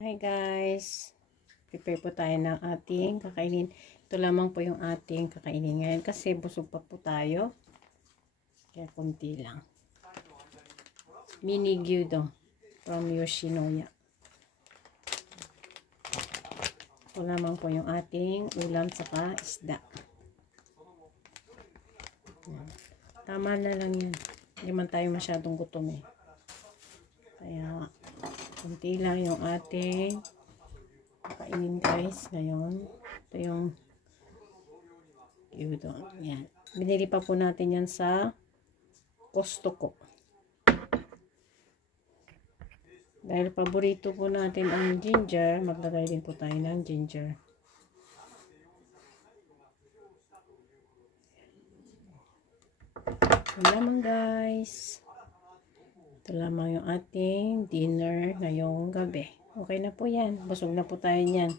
Hi guys, prepare po tayo ng ating kakainin. Ito lamang po yung ating kakainin ngayon kasi busog pa po tayo. Kaya konti lang. Mini gyudon from Yoshinoya. Ito lamang po yung ating ulam saka isda. Tama na lang yan. Hindi man tayo masyadong gutom eh. Kaya kunti lang yung ating kakainin guys ngayon. Ito yung gyudon. Yan. Binili pa po natin yan sa Costco. Dahil paborito po natin ang ginger, maglagay din po tayo ng ginger. Ito lamang guys. Ito lamang yung ating dinner ngayong gabi. Okay na po yan. Busog na po tayo niyan.